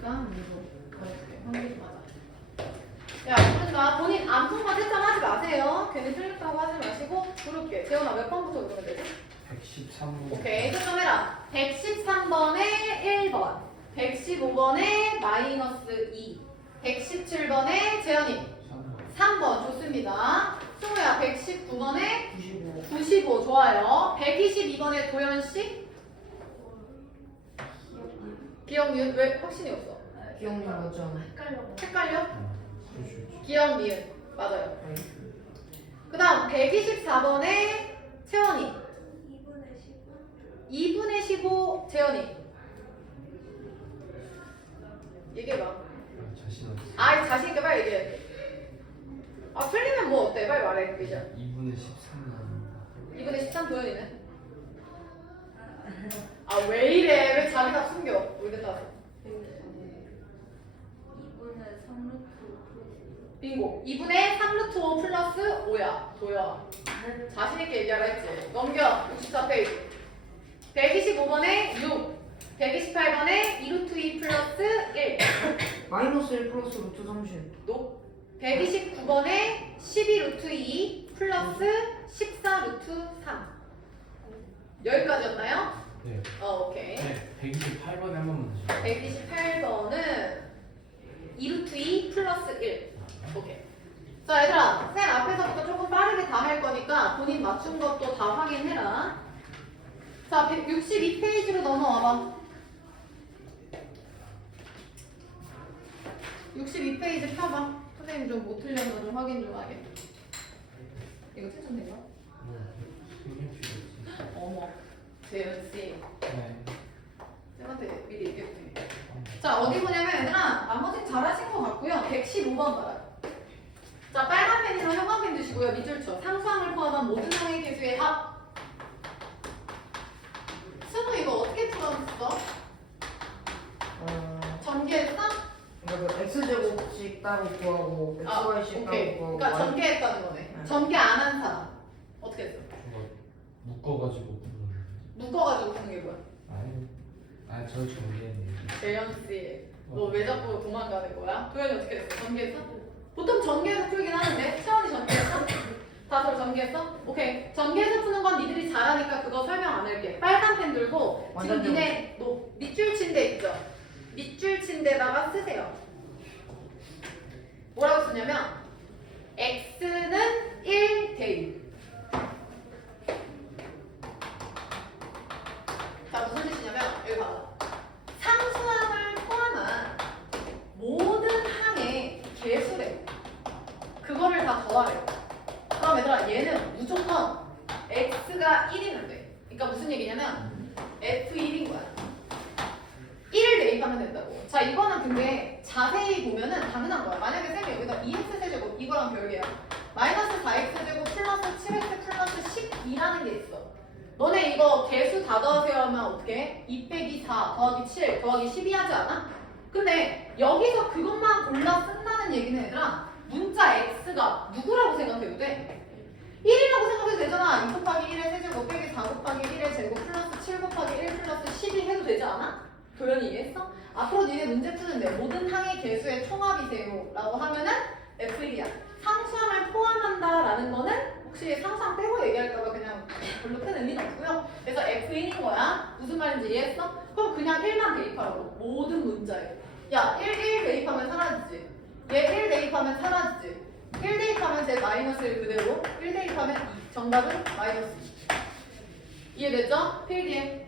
되니까 이거 가르칠게. 확률이 맞아. 야, 그러니까 본인 안푼거 채점하지 마세요. 괜히 틀렸다고 하지 마시고 부를게. 재현아 몇 번부터 누르면 되지? 113번. 오케이, 채점해라. 113번에 1번, 115번에 마이너스 2, 117번에 재현이 3번 좋습니다. 승우야 119번에 95 95 좋아요. 122번에 도현 씨 기억 니은 왜 확신이 없어? 기억력 어쩌나 헷갈려? 그렇죠. 기억 니은 맞아요. 그다음 124번에 채원이 2분의 15 재현이 얘기해봐. 자신 없어. 아이 자신 있게 빨리 얘기해. 아 틀리면 뭐 어때? 빨리 말해 비자. 2분의 13번. 2분의 13 도현이는? 아 왜 이래? 왜 자기 다 숨겨? 우리 다 빙고. 2분의 3루트 5 플러스 5야. 도야. 자신 있게 얘기하라 했지. 넘겨. 64페이지. 125번에 6 128번에 2루트 2 플러스 1 마이너스 1 플러스 루트 30노 129번에 12루트 2 플러스 14루트 3 여기까지였나요? 네. 어 오케이 네. 128번에 한 번만 주세요. 128번은 2루트 2 플러스 1 오케이 자 얘들아 쌤 앞에서부터 조금 빠르게 다 할 거니까 본인 맞춘 것도 다 확인해라 자 162페이지로 넘어와봐 62페이지 펴봐 선생님 좀 못 틀렸나 좀 확인 좀 하게 이거 채점된 거야? 없어. 어머 재현씨 네. 쌤한테 미리 얘기해도 돼자 어디 보냐면 얘들아 나머지 잘하신 것 같고요 115번 봐요 자 빨간 펜이랑 형광 펜 드시고요 밑줄 쳐 상수항을 포함한 모든 항의 개수의 합 스무 이거 어떻게 풀었어? 어 전개했어? 그러니까 그 x제곱씩 따로 구하고 아 xy씩 따로 오케이 구하고 그러니까 전개했다는 거네 네. 전개 안 한 사람 어떻게 했어? 묶어가지고. 묶어가지고 푸는 게 뭐야? 아니. 아, 저 정리했는데. 재현 씨 너 왜 자꾸 도망가는 거야? 도현이 어떻게 했어? 전개했어? 보통 전개해서 풀긴 하는데 채원이 전개했어? 다솔 전개했어? 오케이 전개해서 푸는 건 니들이 잘하니까 그거 설명 안 할게 빨간 펜 들고 지금 완전 니네 너 밑줄 친데 있죠? 밑줄 친 데다가 쓰세요 뭐라고 쓰냐면 x는 1 대입 자 무슨 뜻이냐면 여기 봐봐 상수항을 포함한 모든 항의 개수래. 그거를 다 더하래. 그럼 얘들아 얘는 무조건 x가 1이면 돼. 그러니까 무슨 얘기냐면 f1인 거야. 1을 대입하면 된다고. 자 이거는 근데 자세히 보면은 당연한 거야. 만약에 쌤이 여기다 2x 세제곱 이거랑 별개야. 마이너스 4x 제곱 플러스 7x 플러스 12라는 게 있어. 너네 이거 개수 다 더하세요 하면 어떻게? 2 빼기 4 더하기 7 더하기 12 하지 않아? 근데 여기서 그것만 골라 쓴다는 얘기는 얘들아 문자 x가 누구라고 생각해도 돼? 1이라고 생각해도 되잖아 2 곱하기 1의 세제곱 빼기 4 곱하기 1의 제곱 플러스 7 곱하기 1 플러스 12 해도 되지 않아? 도현이 이해했어? 앞으로 니네 문제 푸는데 모든 항의 개수의 총합이세요 라고 하면은 F1이야 상수항을 포함한다 라는 거는 혹시 상수항 빼고 얘기할까봐 그냥 별로 큰 의미는 없고요. 그래서 F1인 거야. 무슨 말인지 이해했어? 그럼 그냥 1만 대입하라고. 모든 문자에. 야 1, 1 대입하면 사라지지. 얘1 대입하면 사라지지. 1 대입하면 제 마이너스 1 그대로. 1 대입하면 2 정답은 마이너스 2 이해됐죠? 필기에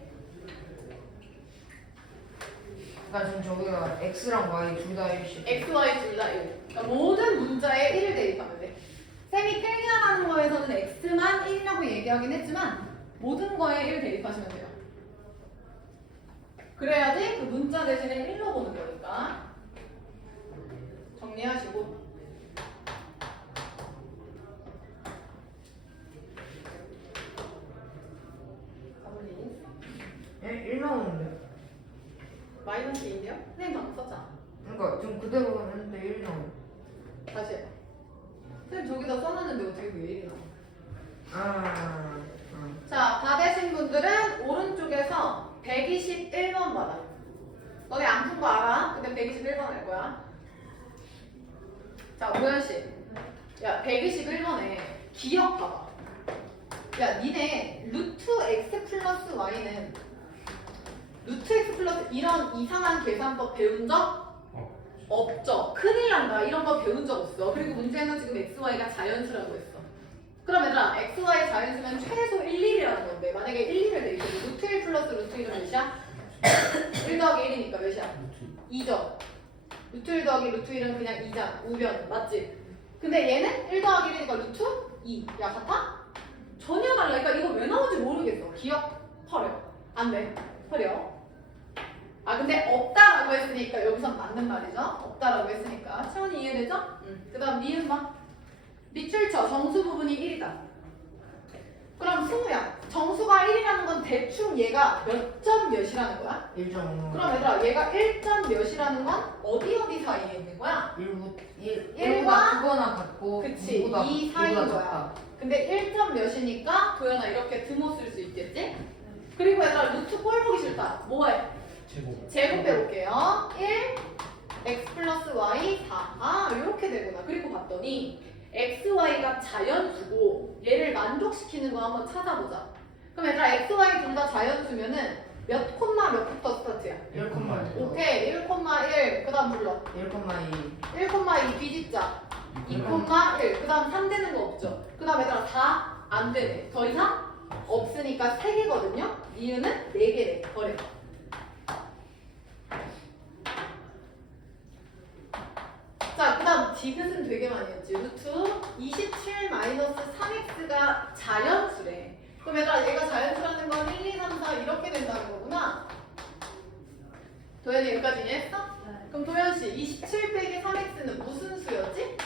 그러니까 지금 저기가 x랑 y 둘 다 1씩 x, y 둘 다 1. 그러니까 모든 문자에 1을 대입하면 돼. 쌤이 필기하라는 거에서는 x만 1이라고 얘기하긴 했지만 모든 거에 1 대입하시면 돼요. 그래야지 그 문자 대신에 1로 보는 거니까. 정리하시고. 예? 1 나오는데 마이너스 2인데요? 선생님 방금 썼잖아. 그러니까 지금 그대로 했는데 1 나오네 다시 해. 선 생님 저기다 써놨는데 어떻게 왜 1이 나와? 아, 아. 자, 다 되신 분들은 오른쪽에서 121번 받아. 너네 안 푼 거 알아? 근데 121번 할 거야. 자, 오현 씨. 야, 121번에 기억 봐봐. 야, 니네 루트 x 플러스 y는 루트 x 플러스 이런 이상한 계산법 배운 적 어. 없죠. 큰일 난다. 이런 거 배운 적 없어. 그리고 문제는 지금 x, y가 자연수라고 했어. 그럼 얘들아, x, y 자연수면 최소 1, 1이라는 건데 만약에 1, 1을 내리면 루트 1 플러스 루트 1은 몇이야? 1 더하기 1이니까 몇이야? 2죠. 루트 1 더하기 루트 1은 그냥 2잖아. 우변. 맞지? 근데 얘는 1 더하기 1이니까 루트 2. 야, 같아? 전혀 달라. 그러니까 이거 왜 나오는지 모르겠어. 기억 버려. 안 돼. 버려. 아, 근데 없다라고 했으니까 여기선 맞는 말이죠? 없다라고 했으니까. 채원이 이해되죠? 응. 그 다음 미음 봐. 밑줄쳐. 정수 부분이 1이다. 그럼 승우야. 정수가 1이라는 건 대충 얘가 몇 점 몇이라는 거야? 1.5 그럼 얘들아 얘가 1점 몇이라는 건 어디 어디 사이에 있는 거야? 1부 1 일과 1과 크거나 같고 그치, 2보다 이 사이인 2보다 거야. 근데 1점 몇이니까 도연아 이렇게 드모 쓸 수 있겠지? 그리고 얘들아 루트 꼴 보기 싫다. 뭐해? 제곱. 제곱 해 볼게요. 1 x 플러스 y 4. 아 이렇게 되구나. 그리고 봤더니 x, y가 자연수고 얘를 만족시키는 거 한번 찾아보자. 그럼 얘들아 x, y 둘 다 자연수면은 몇 콤마 몇부터 스타트야? 1,1 오케이. 1,1 그 다음 불러. 1,2 1,2 뒤집자. 2,1 그 다음 3 되는 거 없죠? 그 다음 얘들아 4 안 되네. 더 이상 없으니까 3개거든요? 이유는 4개래. 버려 자 그 다음 디귿은 되게 많이 했지 루트 27 마이너스 3x가 자연수래 그럼 얘들아 얘가 자연수라는 건 1, 2, 3, 4 이렇게 된다는 거구나 도현이 여기까지 이해했어? 그럼 도현 씨 27 빼기 3x는 무슨 수였지?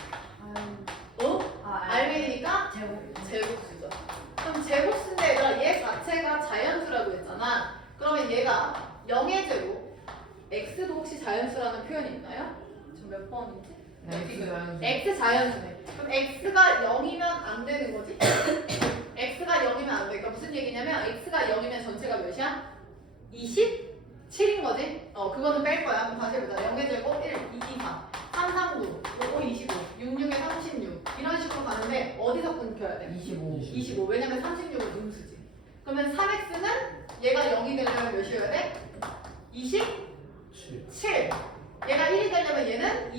어? 알맹이니까 제곱수죠. 그럼 제곱수인데 얘들아 얘 자체가 자연수라고 했잖아. 그러면 얘가 0의 제곱 x도 혹시 자연수라는 표현이 있나요? 지금 몇 번이지? 네, x 자연수네. 그럼 x가 0이면 안 되는 거지? x가 0이면 안 돼. 그러니까 무슨 얘기냐면 x가 0이면 전체가 몇이야? 27인 거지? 어, 그거는 뺄 거야. 그럼 다시 해보자. 0의 제곱 1, 2, 2, 3, 3, 3, 9, 5, 25, 6, 6에 36 이런 식으로 가는데 어디서 끊겨야 돼? 25 25. 왜냐면 36은 음수지. 그러면 3x는 얘가 0이 되려면 몇이어야 돼? 27. 7. 얘가 1이 되려면 얘는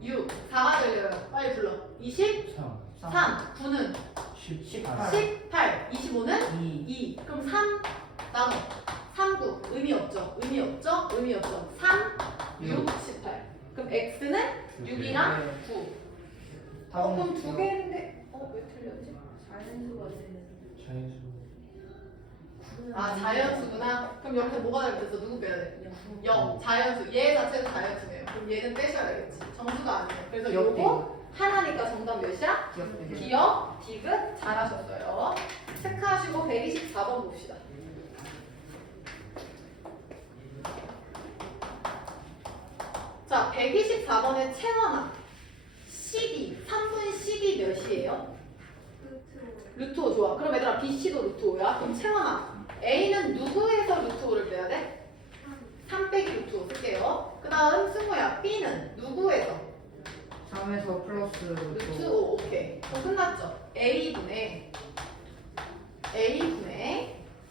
26. 4가 되려면 빨리 불러. 23. 3. 9는 18. 18. 25는 2 2. 그럼 3 나눠. 3, 9. 의미 없죠? 의미 없죠? 의미 없죠? 3, 6, 18. 그럼 x는 6이랑 9. 어, 그럼 두 개인데, 어, 왜 틀렸지? 자연수가 자연수. 아, 자연수구나. 그럼 여기서 뭐가 잘못됐어? 누구 빼야 돼? 0. 자연수. 얘 자체도 자연수네요. 그럼 얘는 빼셔야겠지. 정수가 아니에요. 그래서 요거 하나니까 정답 몇이야? 기억, 디귿 잘하셨어요. 체크하시고 124번 봅시다. 자, 124번의 채원아. CD, 3분 CD 몇이에요? 루트 5 좋아. 그럼 얘들아 BC도 루트 5야. 그럼 채원아. A는 누구에서 루트 5를 빼야 돼? 3 빼기 루트 5 쓸게요. 그 다음 승우야. B는 누구에서? 3에서 플러스 루트 루트 5 오케이. 그럼 끝났죠? A분의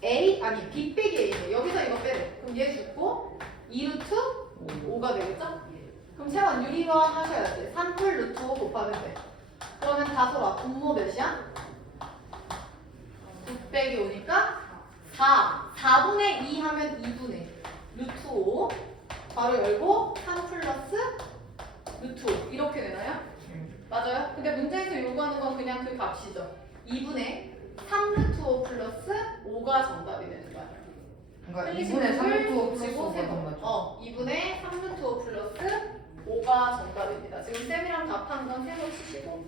A 아니 B 빼기 A네. 여기서 이거 빼래. 그럼 얘 죽고 2루트 5가 되겠죠? 그럼 채원 유리화 하셔야지. 3풀 루트 5 곱하면 돼. 그러면 다솔아 분모 몇이야? 9 빼기 5니까 4. 4분의 2 하면 2분의 루트 5. 바로 열고 3 플러스 루트 5. 이렇게 되나요? 맞아요? 근데 문제에서 요구하는 건 그냥 그 값이죠. 2분의 3루트 5 플러스 5가 정답이 되는 거야. 그러니까 틀리신 2분의 3 분들 루트 5 플러스 붙이고 5가 세번. 더 맞죠? 어, 2분의 3루트 5 플러스 5가 정답입니다. 지금 쌤이랑 답한 건 세번 치시고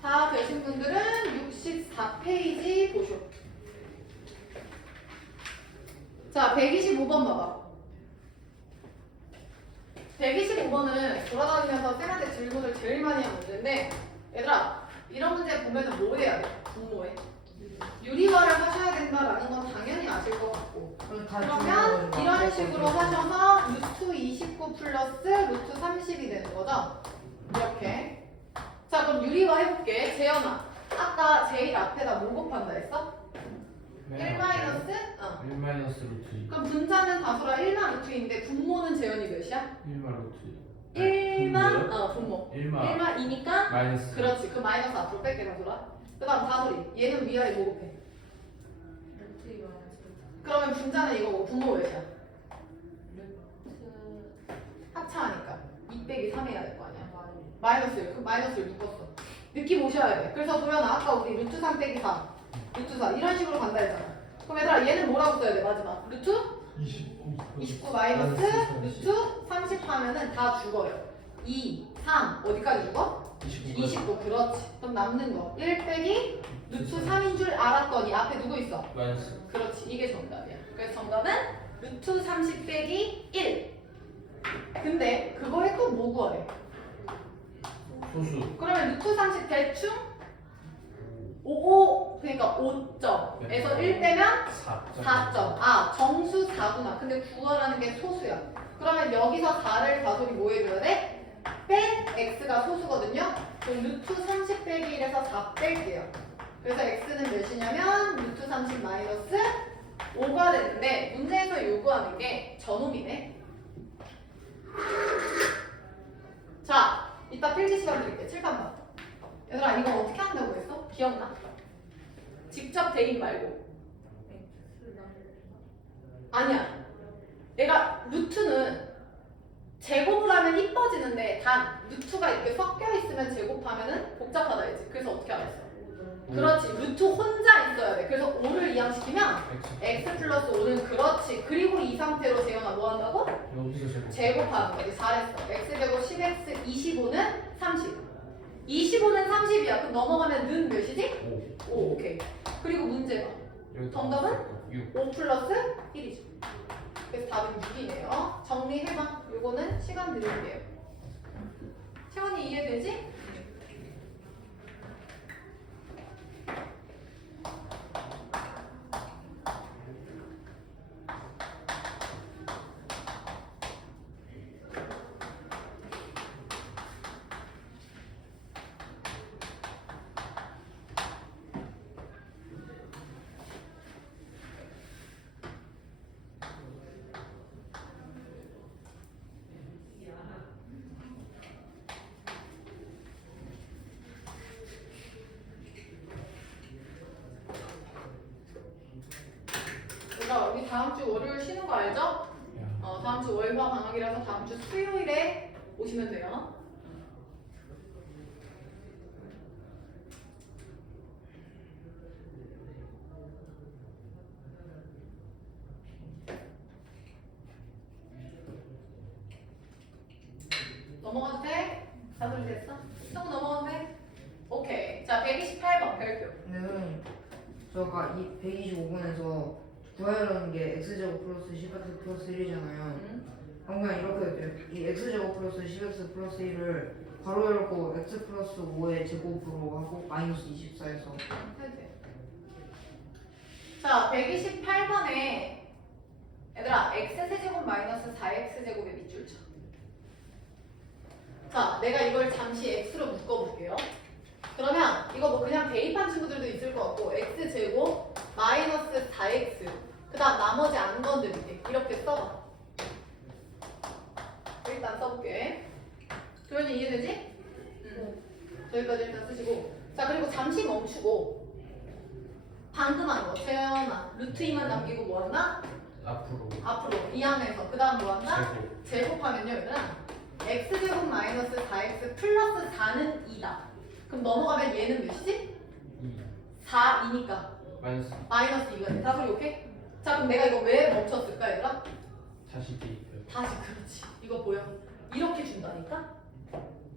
다 되신 분들은 64페이지 보쇼. 자, 125번 봐봐. 125번은 돌아다니면서 쌤한테 질문을 제일 많이 한 문제인데 얘들아 이런 문제 보면 은 뭐 해야 돼? 분모에 유리화를 하셔야 된다라는 건 당연히 아실 것 같고 그러면 이런 앞에 식으로. 하셔서 루트 29 29 플러스 루트 30이 되는 거죠? 이렇게. 자, 그럼 유리화 해볼게. 재현아. 아까 제일 앞에다 뭐 곱한다 했어? 1 마이너스? 어. 1 마이너스 루트 2 그럼 분자는 다소라 1마 루트인데 분모는 재현이 몇이야? 1마 루트 1마? 어, 분모. 1마 1마이니까? 마이너스 그렇지. 그 마이너스 앞으로 뺄게 다소라. 그 다음 다소리. 얘는 위아래 뭐 곱해? 루트 2 마이너스 그러면 분자는 이거고 분모 몇이야? 루트 합차하니까 2 빼기 3 해야 될 거 아니야? 마이너스 마이너스 1. 그럼 마이너스를 묶었어. 느낌 오셔야 돼. 그래서 도현아 아까 우리 루트 3 빼기 4. 루트 4. 이런 식으로 간다 했잖아. 그럼 얘들아 얘는 뭐라고 써야 돼 마지막? 루트 29 29 마이너스 루트 30 하면은 다 죽어요. 2, 3 어디까지 죽어? 29 29 그렇지. 그럼 남는 거1 빼기 루트 3인 줄 알았더니 앞에 누구 있어? 마이너스 그렇지 이게 정답이야. 그래서 정답은 루트 30 빼기 1. 근데 그거에 또 뭐 구하래? 소수 그러면 루트 30 대충 5, 그러니까 5점에서 1 빼면 4점 4점. 아, 정수 4구나. 근데 구하라는 게 소수야. 그러면 여기서 4를 다솔이 뭐 해줘야 돼? 뺀 x가 소수거든요. 그럼 루트 30 빼기 1에서 4 뺄게요. 그래서 x는 몇이냐면 루트 30 마이너스 5가 되는데 문제에서 요구하는 게 저놈이네. 자, 이따 필기 시간 드릴게. 7번 봐. 얘들아, 이거 어떻게 한다고 했어? 기억나? 직접 대입 말고. 아니야. 내가 루트는 제곱을 하면 이뻐지는데 단 루트가 이렇게 섞여 있으면 제곱하면은 복잡하다 했지. 그래서 어떻게 알았어? 그렇지. 루트 혼자 있어야 돼. 그래서 5를 이항시키면 X x 플러스 5는 그렇지. 그리고 이 상태로 재현아 뭐 한다고? 여기서 제곱 제곱하는 거지. 잘했어. x제곱 10x 25는 30. 25는 30이야. 그럼 넘어가면 는 몇이지? 5 5. 오케이. 그리고 문제 봐. 여기 정답은? 6 5 플러스 1이죠. 그래서 답은 6이네요. 정리해봐. 요거는 시간 드릴게요. 채원이 이해되지? 우리가 우리 다음 주 월요일 쉬는 거 알죠? 야 어, 다음 주 월화 방학이라서 다음 주 수요일에 오시면 돼요. 넘어가도 돼? 다들 됐어? 너무 넘어가도 돼? 오케이. 자, 128번 별표. 근데는 저가 이 125번에서 구하려는 게 x제곱 플러스 10x 플러스 1이잖아요 음. 그러면 이렇게. 이 x제곱 플러스 10x 플러스 1을 괄호 열고 x 플러스 5의 제곱으로 하고 마이너스 24에서 해도 돼. 자, 128번에 얘들아, x 세제곱 마이너스 4x 제곱의 밑줄 쳐. 자, 내가 이걸 잠시 x로 묶어볼게요. 그러면 이거 뭐 그냥 대입한 친구들도 있을 것 같고 x 제곱 마이너스 4x 그 다음 나머지 안 건드릴게. 이렇게 써봐. 일단 써볼게. 도현이 이해되지? 응. 여기까지 일단 쓰시고 자 그리고 잠시 멈추고 방금 한 거 채연아 루트 2만 남기고 뭐 한다? 앞으로 앞으로 이 항에서 그 다음 뭐 한다? 제곱 제곱하면요 얘들아 x제곱 마이너스 4x 플러스 4는 2다 그럼 넘어가면 얘는 몇이지? 2 4이니까 마이너스 마이너스 2가 돼 다솔이 오케이? 자 그럼 내가 이거 왜 멈췄을까 얘들아? 다시 대입해요 다시 그렇지 이거 보여 이렇게 준다니까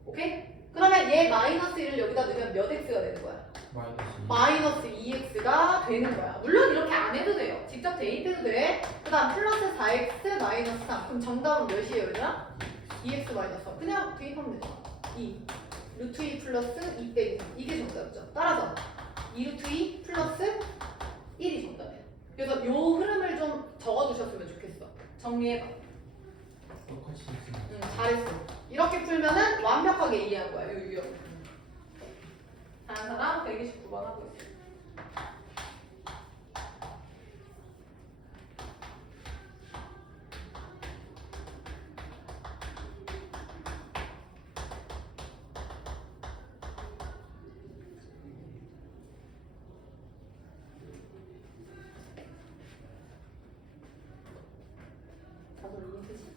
오케이? 그러면 얘 마이너스 1을 여기다 넣으면 몇 x가 되는 거야? 마이너스 2 마이너스 2x가 되는 거야. 물론 이렇게 안 해도 돼요. 직접 대입해도 돼. 그 다음 플러스 4x 마이너스 3. 그럼 정답은 몇이에요, 얘들아? 2x 마이너스 3. 그냥 대입하면 되죠. 2. 루트 2 플러스 2 빼기 3. 이게 정답이죠. 따라서 2 루트 2 플러스 1이 정답이야. 그래서 요 흐름을 좀 적어두셨으면 좋겠어. 정리해봐. 똑같이 있습니다 잘했어. 이렇게 풀면은 완벽하게 이해한 거야, 이 유형. 다른 사람 129번 하고 있어. 다들 이해되지?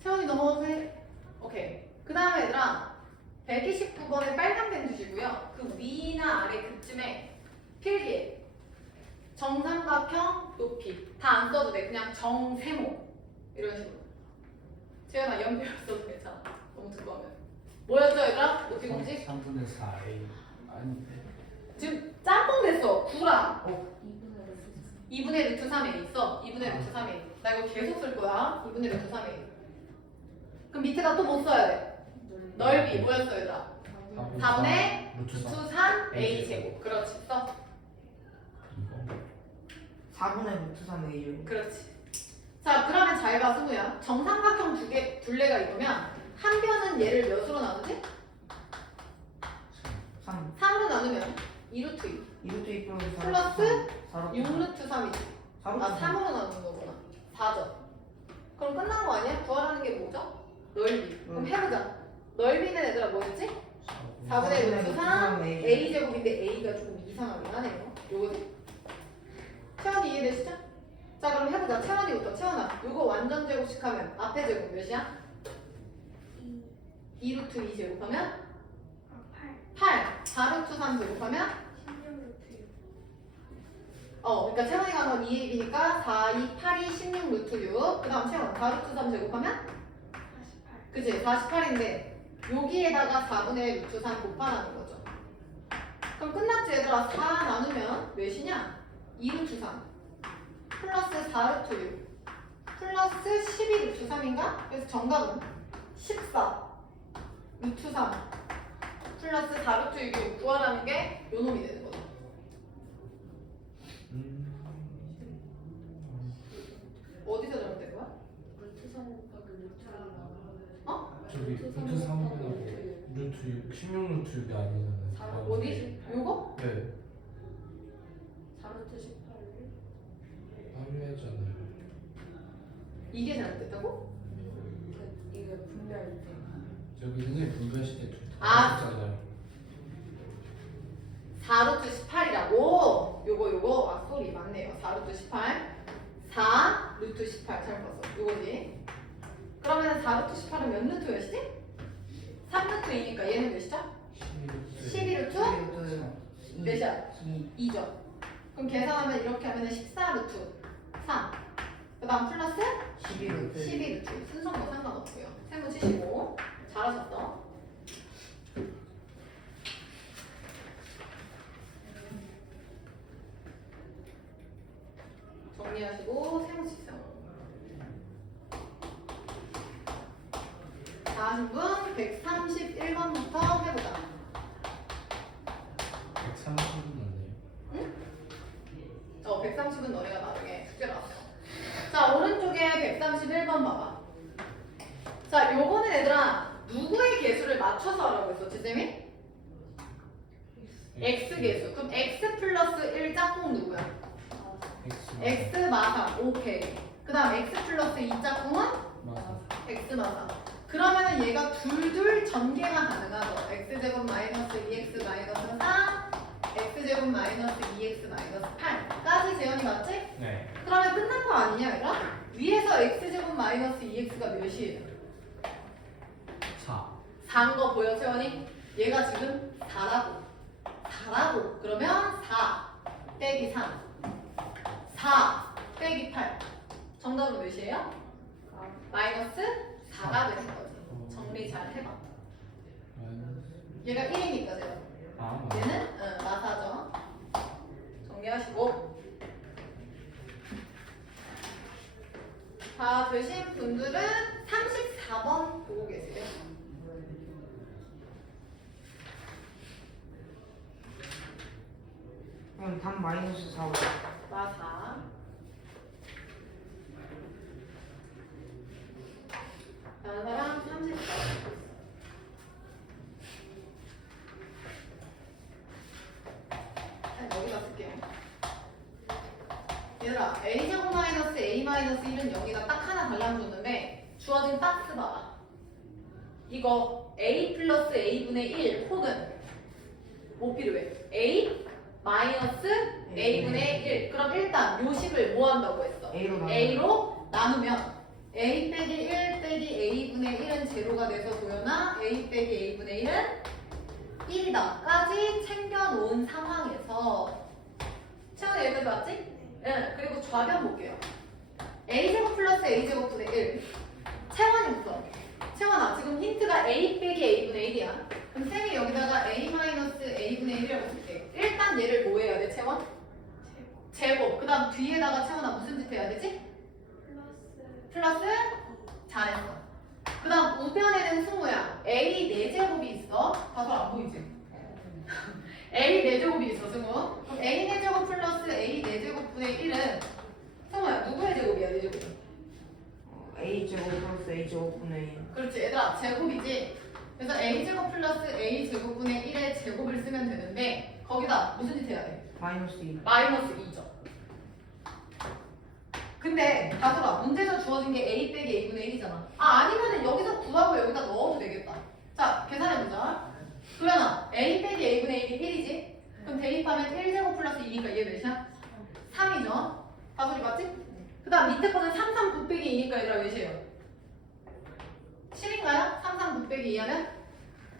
세원이 넘어가도 해. 오케이. 그 다음에 얘들아 129번에 빨간 펜 주시고요. 그 위나 아래 그쯤에 필기에 정삼각형 높이 다 안 써도 돼. 그냥 정세모 이런 식으로. 세연아 연필 써도 괜찮아. 너무 두꺼우면. 뭐였죠 얘들아? 높이 공식? 3분의 4A 아닌데 지금 짬뽕 됐어. 구랑 어? 2분의 루트 3에 있어. 2분의 루트 3에. 나 이거 계속 쓸 거야. 2분의 루트 3에. 그럼 밑에다 또뭐 써야 돼? 넓이 뭐였어 얘들아? 4분의 루트 루트 3 3 a 제곱. 그렇지. 써. 이거 4분의 루트 3의 1 그렇지. 자 그러면 잘 봐, 승우야. 정삼각형 두 개, 둘레가 이거면 한 변은 얘를 몇으로 나누지? 3 3으로 나누면 2루트 2. 2루트 2 플러스 4 플러스 4루트 6루트 3이지. 4루트 아 3으로 나누는 거구나. 4죠. 그럼 끝난 거 아니야? 구하라는 게 뭐죠? 넓이. 그럼 응. 해보자. 넓이는 얘들아 뭐였지? 4분의 루트 3 a 제곱인데 a가 조금 이상하긴 하네요. 요거지? 채원이 이해되시죠? 자 그럼 해보자. 채원이부터 채원아. 요거 완전 제곱씩 하면 앞에 제곱 몇이야? 2루트 2 제곱하면 8. 4루트 3 제곱하면 어 그러니까 채원이가 한건 2입이니까 4, 2, 8이 16루트 6. 그 다음 채원 4루트 3 제곱하면 그치 48인데 여기에다가 4분의 루트 3 곱하라는 거죠. 그럼 끝났지 얘들아 4 나누면 몇이냐? 2루트 3 플러스 4 루트 6 플러스 12 루트 3인가? 그래서 정답은 14 루트 3 플러스 4 루트 6이 구하라는 게 요 놈이 되는 거죠. 어디서 잘못된 거야? 저기 루트 3하고 루트 6 16 루트 6이 아니잖아요 어디? 요거? 네 합의했잖아요. 이게 잘못됐다고? 저기 선생님 분배하실 때 둘 아. 잖아요. 4루트 18이라고? 요거 요거. 아 소리 맞네요. 4루트 18 4 루트 18 잘못 봤어. 요거지. 그러면 4루트 18은 몇 루트 몇이지? 3루트 2니까 얘는 몇이죠? 12루트. 12루트. 몇이야? 2죠. 그럼 계산하면 이렇게 하면 14루트 3 그 다음 플러스 12루트 12루트 순서는 뭐 상관없고요. 세모 치시고 잘하셨어 정리하시고 세모 치세요 자 하신 분 131번부터 해보자 130분 났네요 어 130은 너네가 나중에 숙제로 왔어 자 오른쪽에 131번 봐봐 자 요거는 얘들아 누구의 개수를 맞춰서 하라고 했었지 쌤이? X 개수. 그럼 x 플러스 1 짝꿍 누구야? X x 마상 오케이. 그 다음 x 플러스 2 짝꿍은? x 마상 그러면은 얘가 둘둘 전개가 가능하죠. X제곱 마이너스 2x 마이너스 4 x제곱 마이너스 2x 마이너스 8까지 재현이 맞지? 네. 그러면 끝난 거 아니냐 얘들아? 위에서 x제곱 마이너스 2x가 몇이에요? 4 4인 거 보여 채원이? 얘가 지금 4라고 4라고 그러면 4 빼기 3 4 빼기 8 정답은 몇이에요? 마이너스 4가 되는 거지. 정리 잘 해봐. 얘가 1이니까 제가. 아 맞아 얘는? 응, 마사죠. 정리하시고. 다 되신 분들은 34번 보고 계세요 형 그럼 단 마이너스 4마 4. 다른 사람 34. 아, 여기다 쓸게요. 얘들아, a 제곱 마이너스 a 마이너스 1은 여기가 딱 하나 달라줬는데 주어진 박스 봐봐. 이거 a 플러스 a분의 1 혹은 뭐 필요해? a 마이너스 a분의 1. 그럼 일단 요 식을 뭐 한다고 했어? A로 나눠 a로 나누면 a 빼기 1 빼기 a분의 1은 제로가 돼서 도연아 a 빼기 a분의 1은 1이다까지 챙겨놓은 상황에서 채원이 여기까지 맞지? 네. 그리고 좌변 볼게요. a제곱 플러스 a제곱분의 1 채원이부터 채원아 지금 힌트가 a 빼기 a분의 1이야 그럼 쌤이 여기다가 a 마이너스 a분의 1이라고 쓸게 일단 얘를 뭐 해야 돼 채원? 제곱 그 다음 뒤에다가 채원아 무슨 짓 해야 되지? 플러스 잘했어. 그 다음 우변에는 승우야. A 4제곱이 있어. 다들 안 보이지? A 4제곱이 있어, 승우. 그럼 A 4제곱 플러스 A 4제곱 분의 1은 승우야, 누구의 제곱이야, 4제곱은? 어, A 제곱 플러스 A 제곱 분의 1 그렇지, 얘들아, 제곱이지? 그래서 A제곱 플러스 A제곱 분의 1의 제곱을 쓰면 되는데 거기다 무슨 짓 해야 돼? 마이너스 2 마이너스 2죠. 근데 다솔아 문제에서 주어진 게 a 빼기 a분의 1이잖아. 아 아니면은 여기서 구하고 여기다 넣어도 되겠다. 자 계산해보자. 그러나 a 빼기 a분의 1이 1이지? 그럼 대입하면 1 제곱 플러스 2니까 얘 몇이야? 3이죠. 다솔이 맞지? 그 다음 밑에 거는 3, 3, 9 빼기 2니까 얘들아 몇이에요? 7인가요? 3, 3, 9 빼기 2 하면?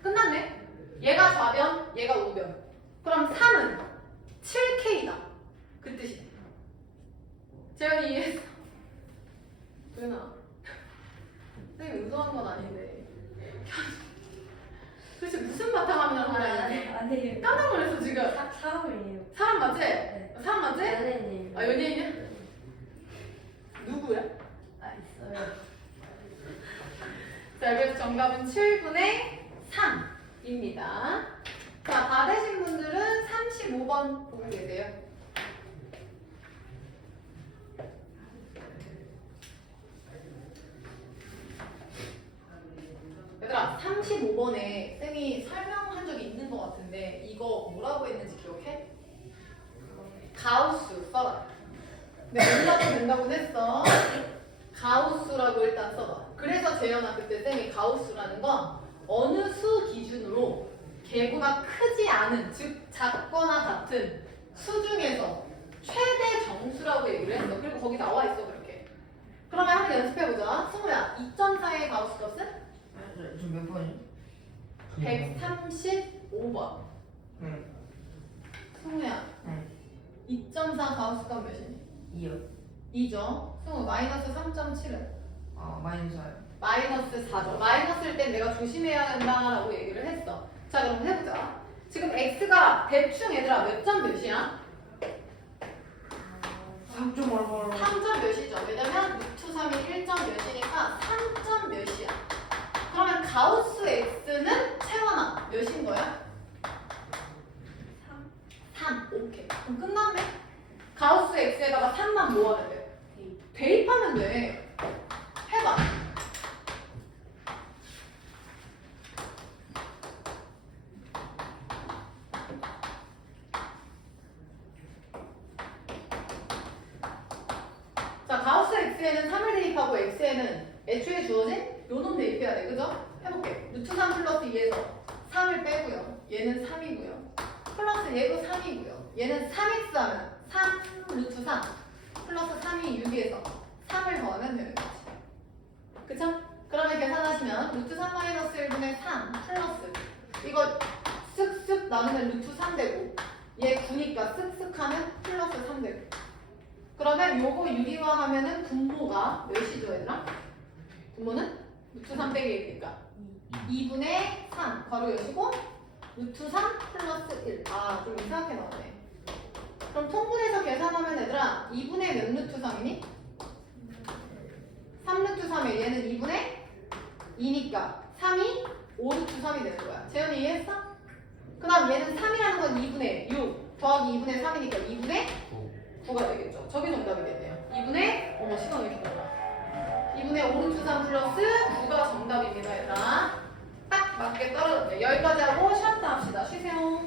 끝났네. 얘가 좌변, 얘가 우변. 그럼 3은 7K다. 그 뜻이야. 재현이 이해했어? 도현아. 선생님 의도한 건 아닌데. 도대체 무슨 바탕화면을 하고 다니지? 아니에요. 깜짝 놀랐어 지금. 사, 사람이에요. 사람 맞지? 네. 사람 맞지? 연예인이에요. 아 연예인이야? 누구야? 아, 있어요. 자 그래서 정답은 7분의 3입니다. 자, 다 되신 분들은 35번 보고 계세요. 얘들아, 35번에 쌤이 설명한 적이 있는 것 같은데 이거 뭐라고 했는지 기억해? 가우스 써라. 네, 된다고 된다고 했어. 가우스라고 일단 써봐. 그래서 재현아 그때 쌤이 가우스라는 건 어느 수 기준으로 개구가 크지 않은 즉 작거나 같은 수 중에서 최대 정수라고 얘기를 했어. 그리고 거기 나와 있어 그렇게. 그러면 한번 연습해 보자. 승우야, 2.4의 가우스 값은 몇 번이죠? 135번. 네 승우야, 네. 2.4 가우스 값 몇이니? 2요 2죠. 승우 마이너스 3.7은 아 마이너스 4요 마이너스 4죠. 마이너스일 땐 내가 조심해야 된다라고 얘기를 했어. 자, 그럼 해보자. 지금 x가 대충 얘들아 몇 점 몇이야? 3점 얼마로 3점 몇이죠. 왜냐면 루트 3이 1점 몇이니까 3점 몇이야. 그러면 가우스 x는 채원아 몇인 거야? 3. 오케이. 그럼 끝났네. 가우스 x에다가 3만 뭐 하면 돼? 대입하면 돼. 해봐. 자, 가우스 x에는 3을 대입하고 x에는 애초에 주어진 요놈 대입해야 돼. 그죠? 해볼게. 루트 3 플러스 2에서 3을 빼고요. 얘는 3이고요. 플러스 얘도 3이고요. 얘는 3x 하면 3 루트 3 플러스 3이 6에서 3을 더하면 되는 거지. 그쵸? 그러면 계산하시면 루트 3 마이너스 1분의 3 플러스 이거 쓱쓱 나누면 루트 3 되고 얘 9니까 쓱쓱 하면 플러스 3 되고 그러면 요거 유리화하면은 분모가 몇이죠 얘들아? 분모는 루트 3 빼기 1이니까 2분의 3 괄호 여시고 루트 3 플러스 1. 아, 좀 이상하게 나오네. 그럼 통분해서 계산하면 얘들아 2분의 몇 루트 3이니? 3 루트 3에 얘는 2분의 2니까 3이 5 루트 3이 되는 거야. 재현이 이해했어? 그 다음 얘는 3이라는 건 2분의 6 더하기 2분의 3이니까 2분의 어, 9가 되겠죠. 저게 정답이겠네요. 2분의 어머 시간 왜 이렇게 빨라? 2분의 오른쪽 3 플러스 9가 정답입니다. 얘들아. 딱 맞게 떨어졌네. 여기까지 하고 쉬었다 합시다. 쉬세요.